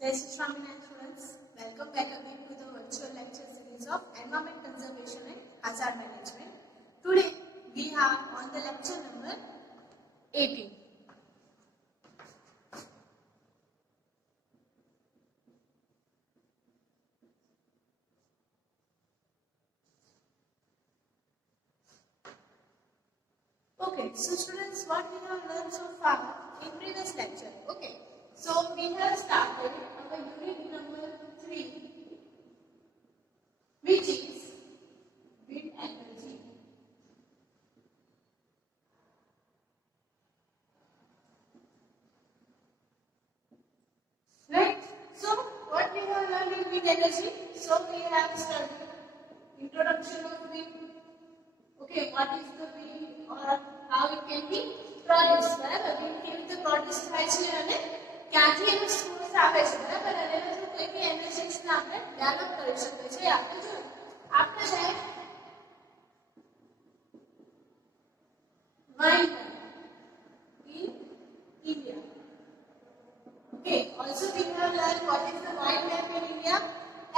Jai Shri Swaminarayan students, welcome back again to the virtual lecture series of Environment Conservation and Hazard Management. Today we are on the lecture number 18. Okay, so students, what we have learned so far in previous lecture. Okay, so we have started our unit number 3, which is wind energy. Right? So, what we have learned in wind energy? So, we have studied introduction of wind. Okay, what is the wind or how it can be produced? બરાબર wind કેવી રીતે પ્રોડ્યુસ થાય છે અને ક્યાંથી એનો સોર્સ આવે છે બરાબર અને એના થ્રુ કઈ કઈ એનર્જીસ ને આપણે ડેવલપ કરી શકીએ છીએ આપણે જોયું આપણે છે wind in India. Okay, also we have learned what is the wind map in India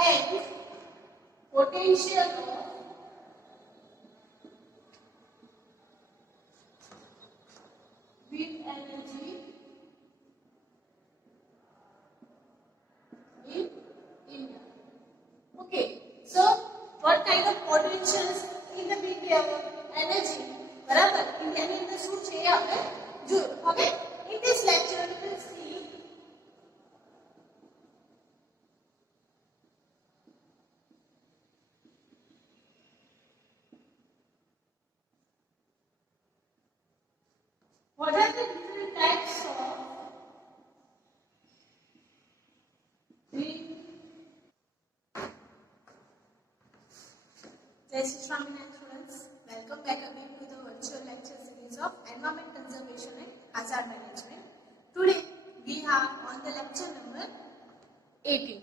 and potential of wind energy in India. Okay, so what kind of potentials in the wind energy? બરાબર ઇન્ડિયાની અંદર શું છે આપણે જો હવે in this lecture we will see what are the different types of wind. Jai Shri Swaminarayan students, welcome back again to the virtual lecture series of Environment Conservation and Hazard Management. Today we are on the lecture number 18.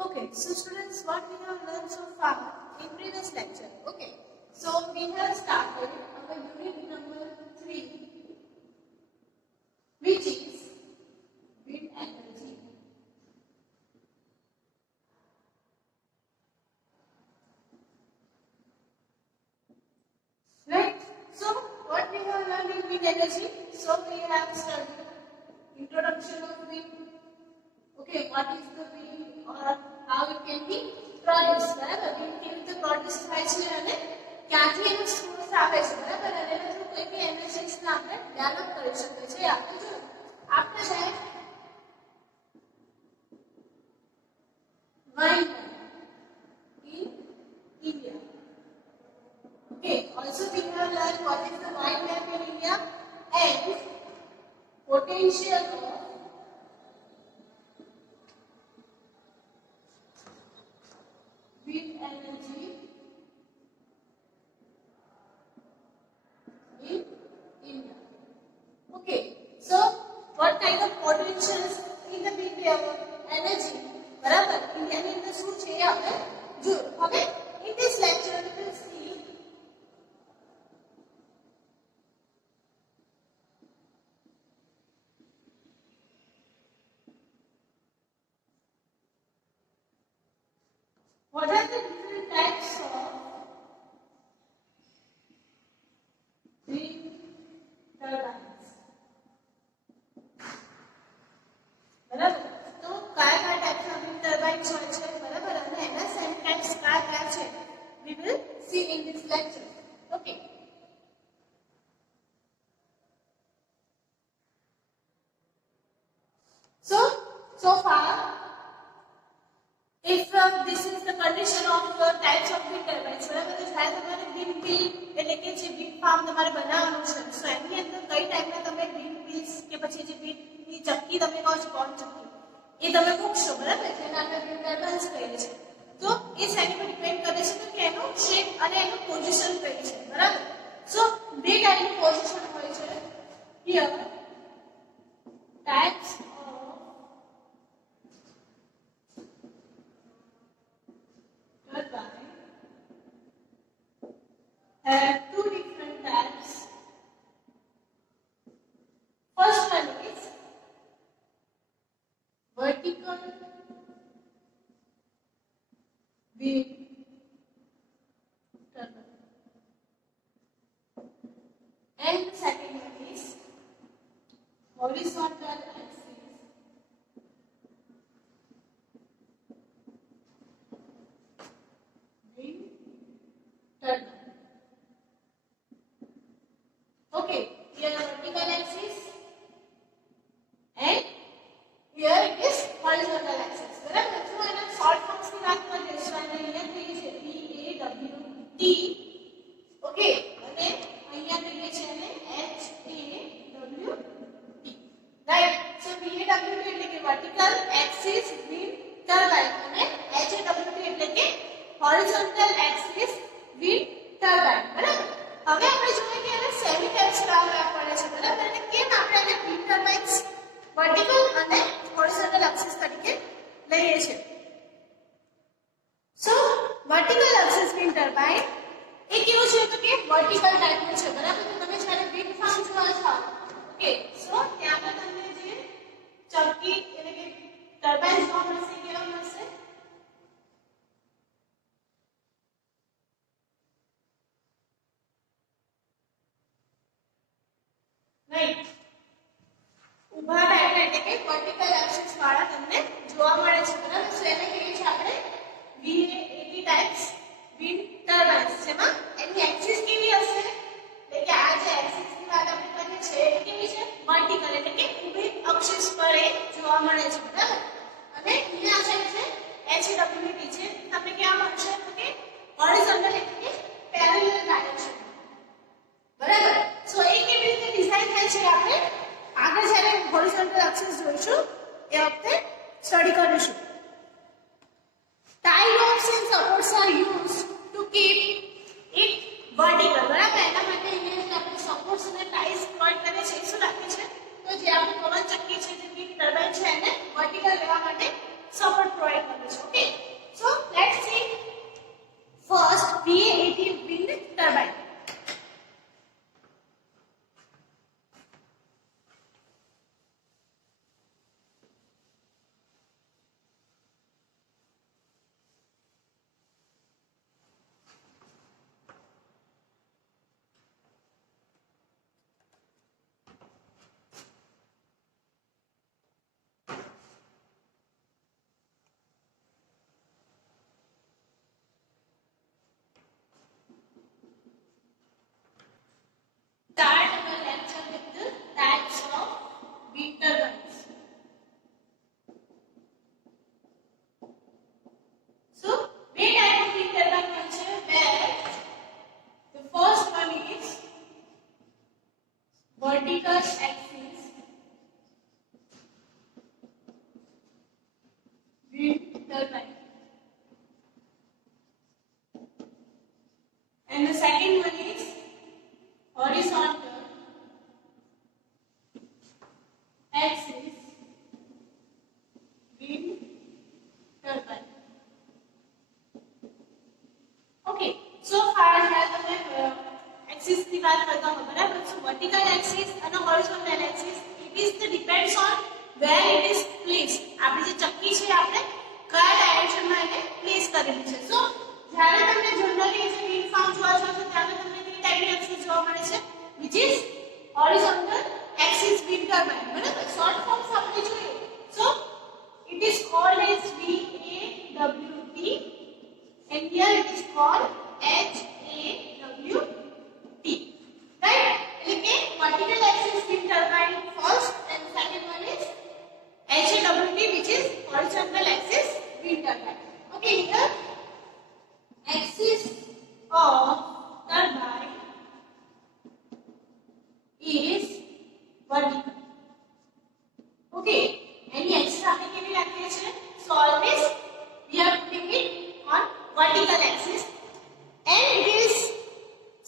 Okay, so students, what we have learned so far in previous lecture. Okay, so we have started our unit number 3, which is wind energy. Right? So, what we have learned in wind energy? So, we have studied introduction of wind. Okay, what is the wind or how it can be produced? બરાબર wind કેવી રીતે પ્રોડ્યુસ થાય છે અને ક્યાંથી એનો સોર્સ આવે છે બરાબર અને એના થ્રુ કઈ કઈ એનર્જીસ ને આપણે ડેવલપ કરી શકીએ છીએ આપણે જોયું આપણે છે wind in India. Okay, also we have learned what is the wind map in India and potential of wind energy in India. Okay, so what kind of potentials in the wind energy? બરાબર ઇન્ડિયાની અંદર શું છે આપણે જોયું હવે in this lecture we will see what are the different types of wind turbines. બરાબર તો કયા કયા ટાઈપના wind turbines હોય છે બરાબર અને એના સેમ ટાઈપ્સ કયા કયા છે we will see in this lecture. Okay, so far if this is the condition of types of wind turbines બરાબર તો જ્યારે તમારે wind mill એટલે કે જે wind farm તમારે બનાવવાનું છે સો એની અંદર કઈ ટાઈપના તમે wind mills કે પછી જે wind ની ચક્કી તમે કહો છો કોણ ચક્કી એ તમે મૂકશો બરાબર જેને આપણે wind turbines કહીએ છીએ તો એ શેની પર ડિપેન્ડ કરે છે કે એનો શેપ અને એનું પોઝિશન કઈ છે બરાબર સો બે ટાઈપનું પોઝિશન હોય છે here types of horizontal axis wind turbine. Okay, here vertical axis and here it is horizontal axis. બરાબર જો એના શોર્ટ ફોર્મ્સ ની વાત કરીએ તો અહીંયા કહીએ છે VAWT. ઓકે, અને અહીંયા કહીએ છે એને HAWT. રાઈટ, સો VAWT એટલે કે વર્ટિકલ એક્સિસ વિન્ડ ટર્બાઇન અને HAWT એટલે કે હોરિઝોન્ટલ એક્સિસ વિન્ડ ટર્બાઇન. બરાબર, હવે આપણે જોઈએ કે એને સેમી ટાઇપ્સ કરાવવા પડે છે. બરાબર, એટલે કેમ આપણે એને વિન્ડ ટર્બાઇન્સ વર્ટિકલ અને હોરિઝોન્ટલ એક્સિસ તરીકે લઈએ છીએ. સો વર્ટિકલ એક્સિસ વિન્ડ ટર્બાઇન એ કેવું છે તો કે વર્ટિકલ ટાઇપનું છે. બરાબર, તો તમે જ્યારે વિન્ડ ફાર્મ જોવા જાવ, ઓકે, સો ત્યાં પર તમને જે ચક્કી એટલે કે ટર્બાઇન જોવા મળશે કેવા મળશે? રાઈટ, ઊભા ટાઈપના એટલે કે વર્ટિકલ એક્સિસ વાળા તમને જોવા મળે છે. બરાબર, સો એને કહીએ છીએ આપણે VAT ટાઇપ્સ વિન્ડ ટર્બાઇન્સ. જેમાં એની એક્સિસ કેવી હશે એટલે કે આ જે એક્સિસ ની વાત આપણે કરીએ છીએ એ કેવી છે? વર્ટિકલ એટલે કે ઊભી અક્ષિસ પર એ જોવા મળે છે. બરાબર, અને અહીંયા સાઈડ છે HAWT છે, તમને કેવા મળશે તો કે હોરિઝોન્ટલ એટલે કે પેરેલલ ડાયરેક્શન. બરાબર, સો એ કેવી રીતે ડિઝાઇન થાય છે આપણે આગળ જ્યારે હોરિઝોન્ટલ એક્સિસ જોઈશું એ વખતે સ્ટડી કરીશું. Tie ropes and supports are used to keep it vertical. બરાબર, એના માટે અહીંયા આપણે સપોર્ટ્સ અને ટાઈસ પ્રોવાઇડ કરીએ છીએ. શું રાખીએ છીએ તો જે આપણું પવન ચક્કી છે, જે વિન્ડ ટર્બાઇન છે, એને વર્ટિકલ રહેવા માટે સપોર્ટ પ્રોવાઇડ કરીએ છીએ. Okay, so let's see first VAT wind turbine. Start our lecture with the types of wind turbines. So, we type of wind turbine culture where the first one is vertical axis wind turbine, and the second one is horizontal axis wind turbine. Okay, so far है તમે axis ની વાત કરતા હો. બરાબર, so vertical axis અને horizontal axis it is the depends on where it is placed. આપણી જે ચક્કી છે આપણે કયા ડાયરેક્શન માં એને પ્લેસ કરેલી છે. સો જ્યારે તમને જનરલી જે વિન્ડ ફાર્મ જોવા જાવ છો ત્યારે તમને કેવી ટાઈપની એક્સિસ જોવા મળે છે? which is horizontal axis wind turbine. બરાબર, શોર્ટ ફોર્મ્સ આપણે જોઈએ. so it is called as VAWT and here it is called HAWT. right, એટલે કે vertical axis wind turbine first and second one is HAWT which is horizontal axis wind turbine. okay, here axis of turbine is vertical. okay, any axis આપણે કેવી રાખીએ છીએ? so always we are putting it on vertical axis and it is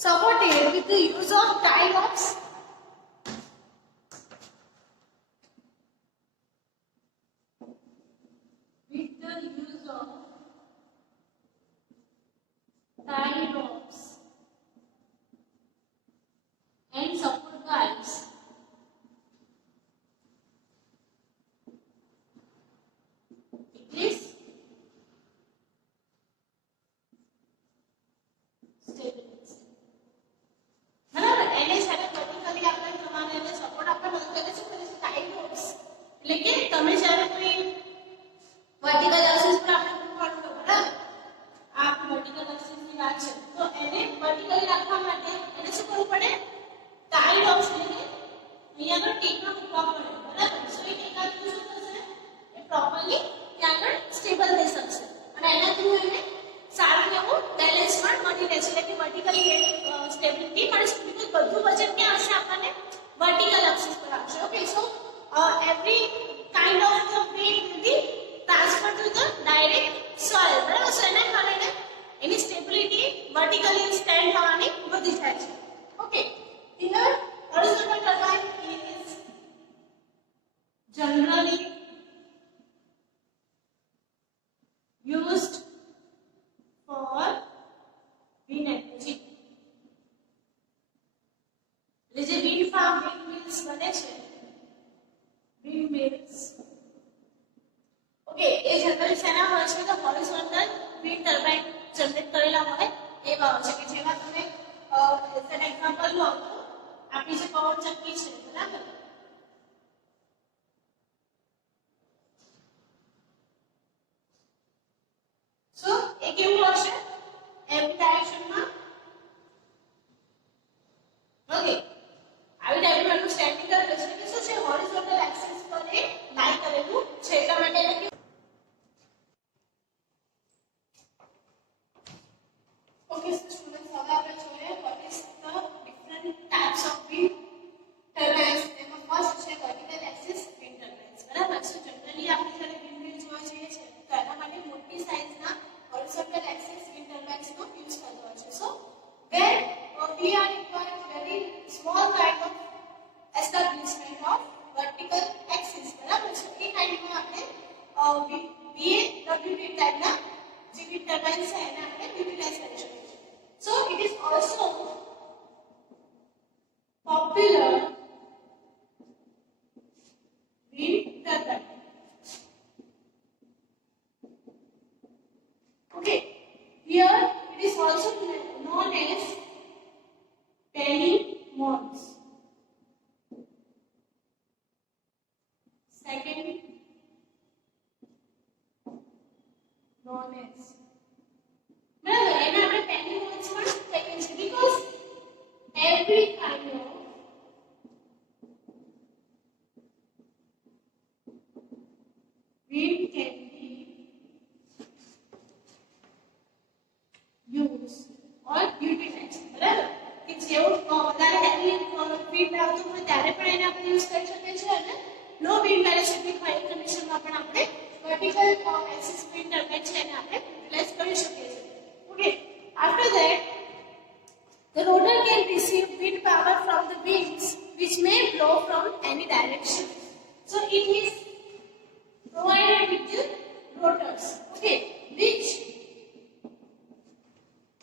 supported with the use of tie ropes with the use of tie ropes and support guides તમે જ્યારે કોઈ vertical axis પર આપણે પ્લોટ કરો બરાબર આ વર્ટિકલ એક્સિસ ની વાત છે તો એને વર્ટિકલી રાખવા માટે એને શું કરવું પડે ટાઈડ ઓપ્શન ને અહીંયા આગળ ટેકમાં મૂકવા પડે બરાબર સો એ ટેકા થ્રુ શું થશે એ પ્રોપરલી ત્યાં આગળ સ્ટેબલ થઈ શકશે અને એના થ્રુ એને સારું એવું બેલેન્સ પણ મળી રહે છે એટલે કે વર્ટિકલી સ્ટેબિલિટી મળી શકે બીકોઝ બધું વજન ક્યાં હશે આપણને વર્ટિકલ એક્સિસ પર આવશે okay so every kind of the weight will be transferred to the direct soil બરાબર સો એના કારણે એની સ્ટેબિલિટી વર્ટિકલી સ્ટેન્ડ થવાની વધી જાય છે okay here horizontal turbine is generally used for wind energy એટલે જે wind farm wind mills બને છે windmills ઓકે એ જનરલી શેના હોય છે તો હોરિઝોન્ટલ wind turbine જનરેટ કરેલા હોય એવા હોય છે કે જેમાં તમે એઝ એન એક્ઝામ્પલ લો તો આપણી જે પવન ચક્કી છે બરાબર સો એ કેવું હશે એવી ડાયરેક્શનમાં ઓકે આવી ટાઈપનું એનું સ્ટેન્ડિંગ કરેલું છે કે શું છે હોરિઝોન્ટલ એક્સિસ પર એ લાઈ કરેલું છે એટલા માટે એને ઓકે સ્ટુડન્ટ્સ હવે આપણે જોઈએ what is the different types of wind turbines એમાં ફર્સ્ટ છે વર્ટિકલ એક્સિસ wind turbines બરાબર સો જનરલી આપણે જ્યારે wind mill જોવા જઈએ છે તો એના માટે મોટી સાઇઝના horizontal axis wind turbines નો યુઝ કરતો હોય છે સો where we are requiring very small kind of establishment of vertical axis બરાબર છે એ કાઇન્ડમાં આપણે VAWT ટાઈપના જે wind turbines છે એને આપણે યુટિલાઇઝ કરી શકીએ છીએ so it is also popular wind turbine okay here it is also known as penny modes second known as બરાબર એને આપણે penny modes પણ કહીએ છીએ because every kind of wind can be used or utilized બરાબર કે જેવું વધારે હેવી વિન્ડ આવતું હોય ત્યારે પણ એને આપણે યુઝ કરી શકીએ છીએ અને લો વિન્ડ વેલોસિટી હોય એ કન્ડિશનમાં પણ આપણે વર્ટિકલ એક્સિસ વિન્ડ ટર્બાઇન છે એને આપણે યુટિલાઇઝ કરી શકીએ છીએ okay after that the rotor can receive wind power from the winds which may blow from any direction so it is provided with the rotors okay which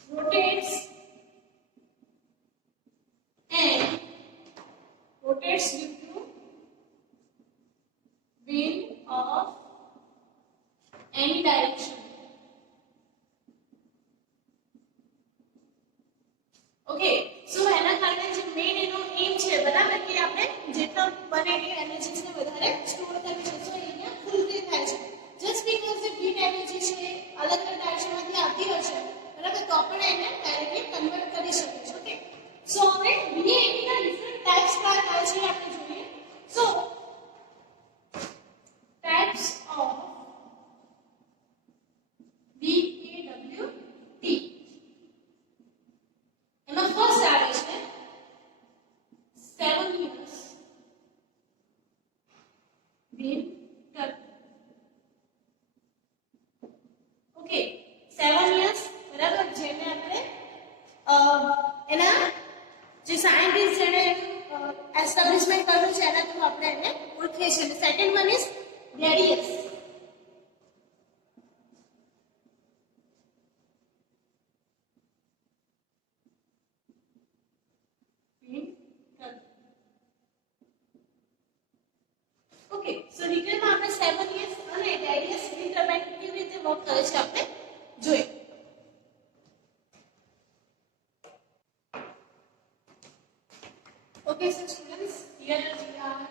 rotates and rotates due to wind of any direction okay so એના કારણે જે મેઇન એનો એમ છે બરાબર કે આપણે જેટલો બને એટલી એનર્જીસ ને વધારે સ્ટોર કરવી છે સો અહીંયા ફૂલફિલ થાય છે જસ્ટ બીકોઝ જે વિન્ડ એનર્જી છે અલગ અલગ ડાયરેક્શનમાંથી આવતી હોય છે બરાબર તો આપણે એને ડાયરેક્ટલી કન્વર્ટ કરી શકીએ છીએ ઓકે સો હવે VAWT ના ડિફરન્ટ ટાઇપ્સ કયા થાય છે આપણે જોઈએ સો ટાઇપ્સ ઓફ VAWT એમાં ફર્સ્ટ આવે છે 7 years wind turbine ઓકે 7 years બરાબર જેને આપણે એના જે સાયન્ટિસ્ટ જેને એસ્ટાબ્લિશમેન્ટ કર્યું છે એના થ્રુ આપણે એને ઓળખીએ છીએ second one is radius okay so ડિટેલમાં આપણે 7 years અને રેડિયસ વિન્ડ ટર્બાઇન કેવી રીતે વર્ક કરે છે આપણે જોઈએ Okay, so students, here we are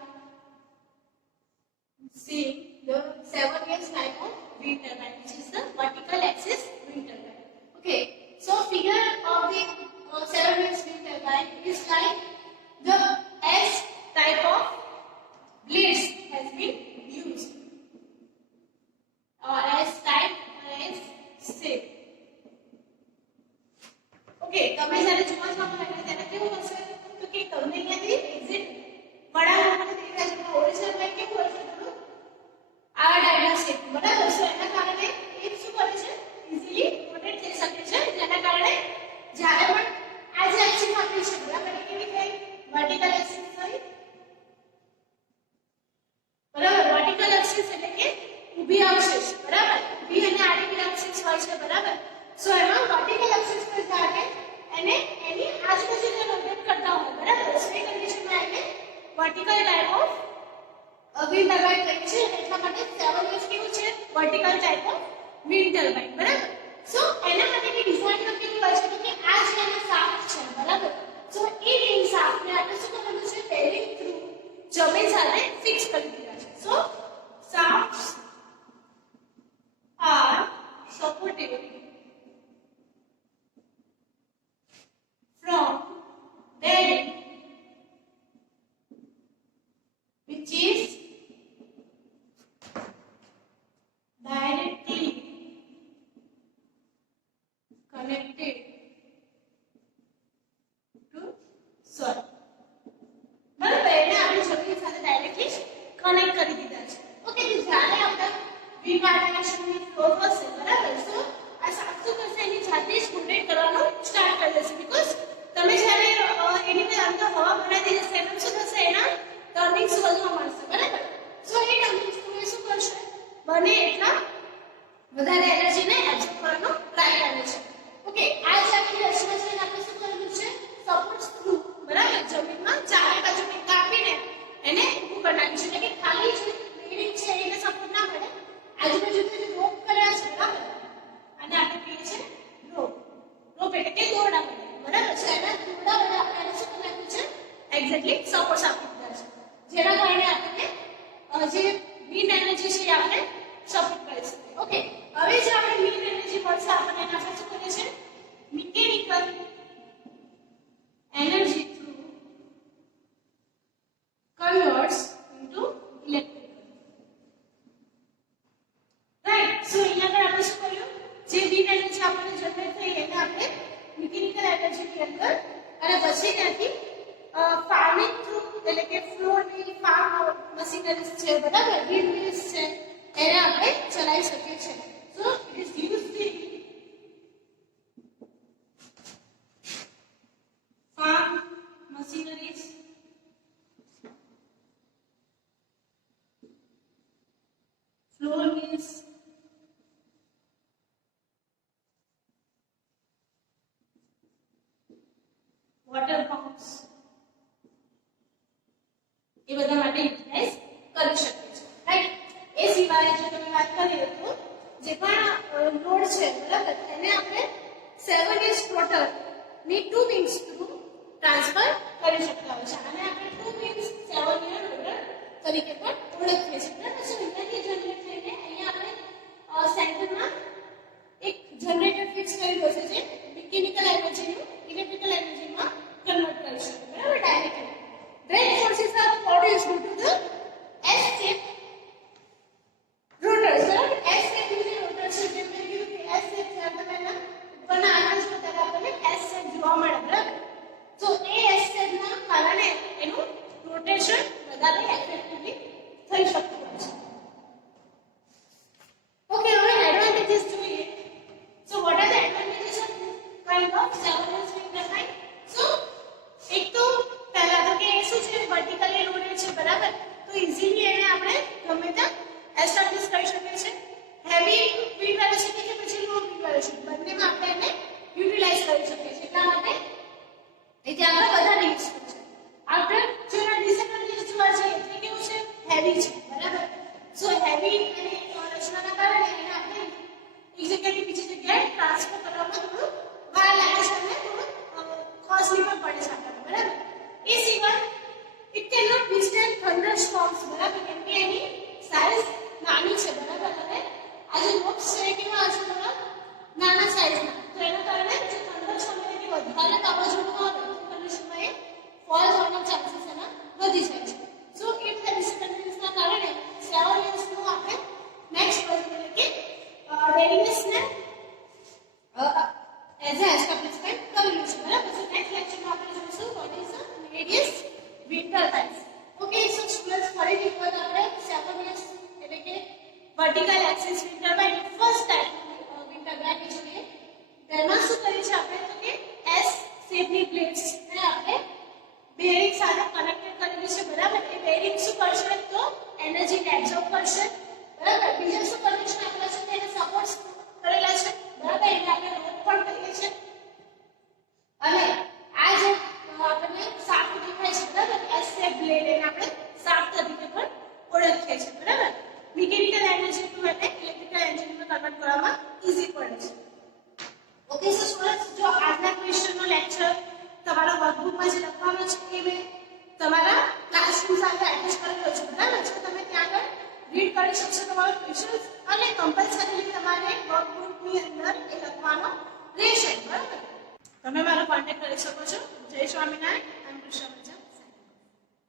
seeing the 7 years type of wind turbine, which is the vertical axis wind turbine. Okay, so figure of the 7 years wind turbine is like the S type of blades has been used, or S type or S shape. Okay, તમે જ્યારે જોવા છો આપણે ત્યારે કેવું હશે તો કે તમને અહીંયાથી એક્ઝિટ બડા લોકોને દેખાય છે ઓરિજિનલ માં કેવું હોય છે થોડું આ ડાયના શેપ બરાબર છે એના કારણે એ શું કરે છે ઈઝીલી રોટેટ થઈ શકે છે જેના કારણે જ્યારે પણ આ જે એક્સિસ આપી છે બરાબર એ કેવી થઈ વર્ટિકલ એક્સિસ થઈ બરાબર વર્ટિકલ એક્સિસ એટલે કે ઊભી અક્ષ બરાબર ઊભી અને આડી અક્ષ હોય છે બરાબર સો એમાં વર્ટિકલ એક્સિસ પર જ્યારે એને એની આજુબાજુ રોટેટ કરતા હોય બરાબર સો એ કન્ડિશનમાં એને vertical type of wind turbine કહે છે એટલા માટે 7 years કેવું છે vertical type of wind turbine બરાબર સો એના માટેની ડિઝાઇનમાં કેવું હોય છે કે આ જે એના શાફ્ટ છે બરાબર સો એ વિન્ડ શાફ્ટને આપણે શું કરવાનું છે બેરિંગ થ્રુ જમીન સાથે ફિક્સ કરી દીધા છે સો shafts are supported from bearing which is directly connected to soil બરાબર એને આપણે જમીન સાથે ડાયરેક્ટલી કનેક્ટ કરી દીધા છે ઓકે તો જ્યારે આપણે વી માર્ટિનેશનની ફ્લો હશે બરાબર સો આ સાક્ષુ કરશે એની જાતે જ રોટેટ કરવાનું સ્ટાર્ટ કરી દેશે બીકોઝ તમે જ્યારે એની અંદર હવા બનાવી દેશે એનું શું થશે એના ટર્નિંગ્સ વધવા મળશે બરાબર સો એ ટર્નિંગ્સ તમે શું કરશે બને એટલા વધારે એનર્જીને એબ્સોર્બ કરવાનો ટ્રાય કરે છે ઓકે આ જે આખી રચના છે આપણે શું કરવાનું છે સપોર્ટ થ્રુ બરાબર જમીનમાં ચારે બાજુ કાપીને એને ઊભું કરી નાખ્યું છે એટલે કે ખાલી જે બેરિંગ છે એને સપોર્ટ ના મળે આજુબાજુ જે રોપ કર્યા છે બરાબર અને આપણે કહીએ છે રોપ એટલે કે દોરડા મળે બરાબર છે એના દોરડા વડે આપણે એને શું કરી નાખ્યું છે એક્ઝેક્ટલી સપોર્ટ આપી દીધા છે જેના કારણે આપણને જે વિન્ડ એનર્જી છે આપણે સપોર્ટ કરી શકીએ ઓકે હવે જે આપણે વિન્ડ એનર્જી મળશે આપણને એના પર શું કરીએ છે mechanical energy through converts into electrical right so અહીંયા આગળ આપણે શું કર્યું જે વિન્ડ એનર્જી આપણને જનરેટ થઈ એને આપણે મિકેનિકલ એનર્જીની અંદર અને પછી ત્યાંથી ફાર્મિંગ થ્રુ એટલે કે ફ્લોર મિલ ફાર્મ મશીનરીઝ છે બરાબર વિન્ડ મિલ્સ છે એને આપણે ચલાવી શકીએ છીએ so it is used in farm machineries floor mills water pumps એ બધા માટે યુટિલાઇઝ કરી શકીએ છીએ રાઈટ એ સિવાય જો તમે વાત કરીએ તો જે પણ લોડ છે બરાબર એને આપણે 7 years floater ની 2 wings થ્રુ ટ્રાન્સફર કરી શકતા હોય છે અને આપણે 2 wings 7 year loader તરીકે પણ ઓળખીએ છીએ બરાબર છે અહીંયાથી જનરેટ થઈને અહીંયા આપણે સેન્ટરમાં એક જનરેટર ફિક્સ કરેલો છે જે મિકેનિકલ એનર્જીનું ઇલેક્ટ્રિકલ એનર્જીમાં કન્વર્ટ કરી શકે બરાબર directly Brake forces are produced due to the S-shaped rotors. બરાબર S-shaped જે રોટર છે જેમ મેં કીધું કે S-shaped છે આપણે પહેલા ઉપરના આના જો ત્યારે આપણને S-shaped જોવા મળે બરાબર તો એ S-shaped ના કારણે એનું રોટેશન વધારે એફેક્ટિવલી થઈ શકતું હોય છે ઓકે હવે એડવાન્ટેजेस જોઈએ so what are the advantages of this kind of 7 years wind turbine so એક તો પહેલા તો કે શું છે વર્ટિકલી લોડેડ છે બરાબર તો ઈઝીલી એને આપણે ગમે ત્યાં એસ્ટાબ્લિશ કરી શકીએ છીએ હેવી વિન્ડ વેલોસિટી કે પછી લો વિન્ડ વેલોસિટી બંનેમાં આપણે એને યુટિલાઇઝ કરી શકીએ છીએ એટલા માટે એ ત્યાં આગળ વધારે યુઝફુલ છે આપણે જો એના ડિસએડવાન્ટેજ જોવા જઈએ તો કેવું છે હેવી છે બરાબર સો હેવી અને રચનાના કારણે એને આપણે એક જગ્યાએથી બીજી જગ્યાએ ટ્રાન્સફર કરવામાં થોડું વાર લાગે છે અને થોડું કોસ્ટલી પણ પડે છે આપણને બરાબર એ સિવાય it cannot withstand thunderstorms બરાબર કેમ કે એની સાઈઝ નાની છે બરાબર અને આ જે બોક્સ છે એ કેવા છે થોડા નાના સાઈઝના તો એના કારણે જે ઠંડો છે એનાથી વધારે વાવાઝોડું આવે તો કન્ડિશનમાં એ ફોલ થવાના ચાન્સીસ એના વધી જાય છે સો ઇફ ધ ડિસકન્ટિન્યુઅસના કારણે સેવલિયન્સનું આપણે નેક્સ્ટ વર્ઝન એટલે કે રેડિયસને એઝ અ એસ્ટાબ્લિશમેન્ટ કરેલું છે બરાબર સો નેક્સ્ટ લેક્ચરમાં આપણે જોઈશું what is radius winter times okay so students ફરીથી એક વખત આપણે સેવલિયન્સ એટલે કે vertical axis wind turbine first type wind turbine જોઈએ તેમાં શું કરીએ છીએ આપણે તો કે એસ શેપની પ્લેટ્સ ને આપણે બેરિંગ સાથે કનેક્ટેડ કરેલી છે બરાબર એ બેરિંગ શું કરશે તો એનર્જી એબ્સોર્બ કરશે બરાબર બીજા શું કનેક્શન આપેલા છે તેને સપોર્ટ્સ કરેલા છે બરાબર એટલે આપણે રોડ પણ કરીએ છીએ અને આ જે આપણને શાફ્ટ દેખાય છે બરાબર એસ શેપ બ્લેડ એને આપણે શાફ્ટ તરીકે પણ ઓળખીએ છીએ બરાબર મિકેનિકલ એનર્જી ટુ એને ઇલેક્ટ્રિકલ એનર્જીમાં કન્વર્ટ કરવામાં ઈઝી પડે છે ઓકે સો સ્ટુડન્ટ્સ જો આજના ક્વેશ્ચનનો લેક્ચર તમારા વર્કબુકમાં જે લખવાનો છે એ મેં તમારા ક્લાસરૂમ સાથે એટેચ કરેલો છે બરાબર છે તમે ત્યાં આગળ રીડ કરી શકશો તમારા ક્વેશ્ચન્સ અને કમ્પલસરીલી તમારે વર્કબુકની અંદર એ લખવાનો રહેશે બરાબર તમે મારો કોન્ટેક્ટ કરી શકો છો જય સ્વામિનારાયણ એમ કૃષ્ણ